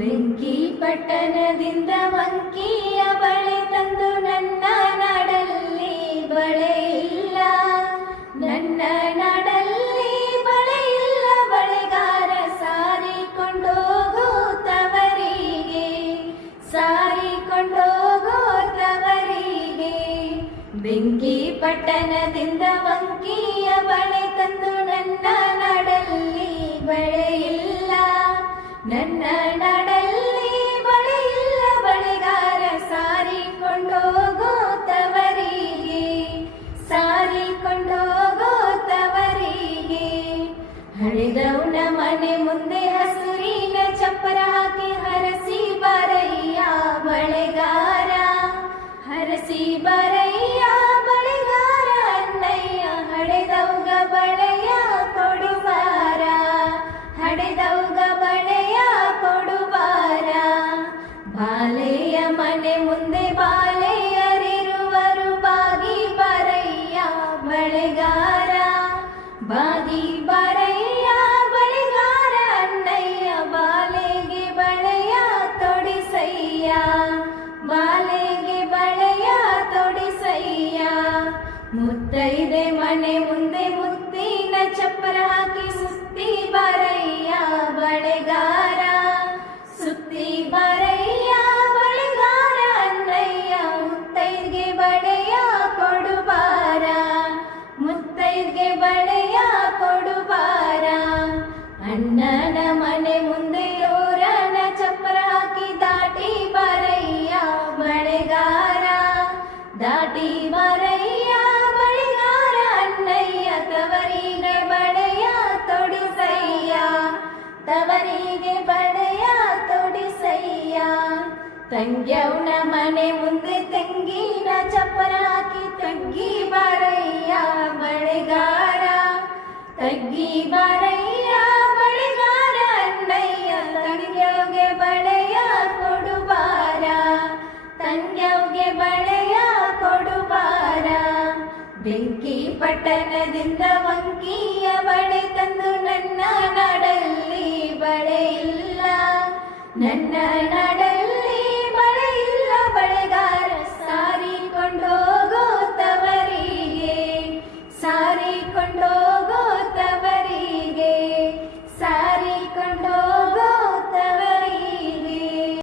ಬೆಂಕಿ ಪಟ್ಟಣದಿಂದ ವಂಕಿಯ ಬಳೆ ತಂದು ನನ್ನ ನಾಡಲ್ಲಿ ಬಳೆ ಇಲ್ಲ, ನನ್ನ ನಾಡಲ್ಲಿ ಬಳೆ ಇಲ್ಲ. ಬಳೆಗಾರ ಸಾರಿಕೊಂಡೋಗೋ ತವರಿಗೆ, ಸಾರಿಕೊಂಡೋಗೋ ತವರಿಗೆ. ಬೆಂಕಿ ಪಟ್ಟಣದಿಂದ ವಂಕಿಯ ಬಳೆ ತಂದು ನನ್ನ ನಾಡಲ್ಲಿ ಬಳೆ ಇಲ್ಲ, ನನ್ನ ನಾಡಲ್ಲಿ ಬಳೆ ಇಲ್ಲ. ಬಳೆಗಾರ ಸಾರಿಕೊಂಡೋಗೋ ತವರಿಗೆ, ಸಾರಿಕೊಂಡೋಗೋ ತವರಿಗೆ. ಹಳೆದವನ ಮನೆ ಮುಂದೆ ಹಸುರಿನ ಚಪ್ಪರ ಹಾಕಿ ಹರಸಿ ಬರಯ್ಯ ಬಳೆಗಾರ, ಹರಸಿ ಬರಯ್ಯ ಬಳೆಗಾರ. ಅಣ್ಣಯ್ಯ ಹಡೆದವ್ಗ ಬಳೆಯ ಕೊಡುವಾರ, ಹಡೆದವ್ಗ ಬಳೆಯ ಕೊಡುವಾರ. ಬಾಲೆಯ ಮನೆ ಮುಂದೆ ಬಾಲೆಯರಿರುವರು, ಬಾಗಿ ಬರಯ್ಯ ಬಳೆಗಾರ, ಬಾಗಿ ಬರಯ್ಯ ಬಳೆಗಾರ. ಅಣ್ಣಯ್ಯ ಬಾಲೆಗೆ ಬಳೆಯ ತೊಡಿಸಯ್ಯ, ಬಾಲೆಗೆ ಬಳೆಯ ತೊಡಿಸಯ್ಯ. ಮುತ್ತೈದೆ ಮನೆ ಮುಂದೆ ಮುತ್ತಿನ ಚಪ್ಪರ ಹಾಕಿ ಸುತ್ತಿ ಬರಯ್ಯ ಬಳೆಗಾರ, ಸುತ್ತಿ ಬರಯ್ಯ ಬಳೆಗಾರ. ಅಣ್ಣಯ್ಯ ಮುತ್ತೈದ್ಗೆ ಬಳೆಯ ಕೊಡುವಾರ, ಮುತ್ತೈದ್ಗೆ ಬಳೆಯ ಕೊಡುವಾರ. ಅಣ್ಣನ ಮನೆ ಮುಂದೆ ತೋರಣ ಚಪ್ಪರ ಹಾಕಿ ದಾಟಿ ಬರಯ್ಯ ಬಳೆಗಾರ, ದಾಟಿ ಬರಯ್ಯ ಬಳೆಗಾರ. ಅಣ್ಣಯ್ಯ ತವರಿಗೆ ಬಳೆಯ ತೊಡಿಸಯ್ಯ, ತವರಿಗೆ ಬಳೆಯ ತೊಡಿಸಯ್ಯ. ತಂಗ್ಯವ್ನ ಮನೆ ಮುಂದೆ ತೆಂಗಿನ ಚಪ್ಪರ ಹಾಕಿ ತಗ್ಗಿ ಬರಯ್ಯ ಬಳೆಗಾರ, ತಗ್ಗಿ ಬರಯ್ಯ ಬಳೆಗಾರ. ಅಣ್ಣಯ್ಯ ತಂಗ್ಯವ್ಗೆ ಬಳೆಯ ಕೊಡುವಾರ, ತಂಗ್ಯವ್ಗೆ ಬಳೆಯ ಕೊಡುವಾರ. ಬೆಂಕಿ ಪಟ್ಟಣದಿಂದ ವಂಕಿಯ ಬಳೆ ತಂದು ನನ್ನ ನಾಡಲ್ಲಿ ಬಳೆ ಇಲ್ಲ, ನನ್ನ ನಾಡ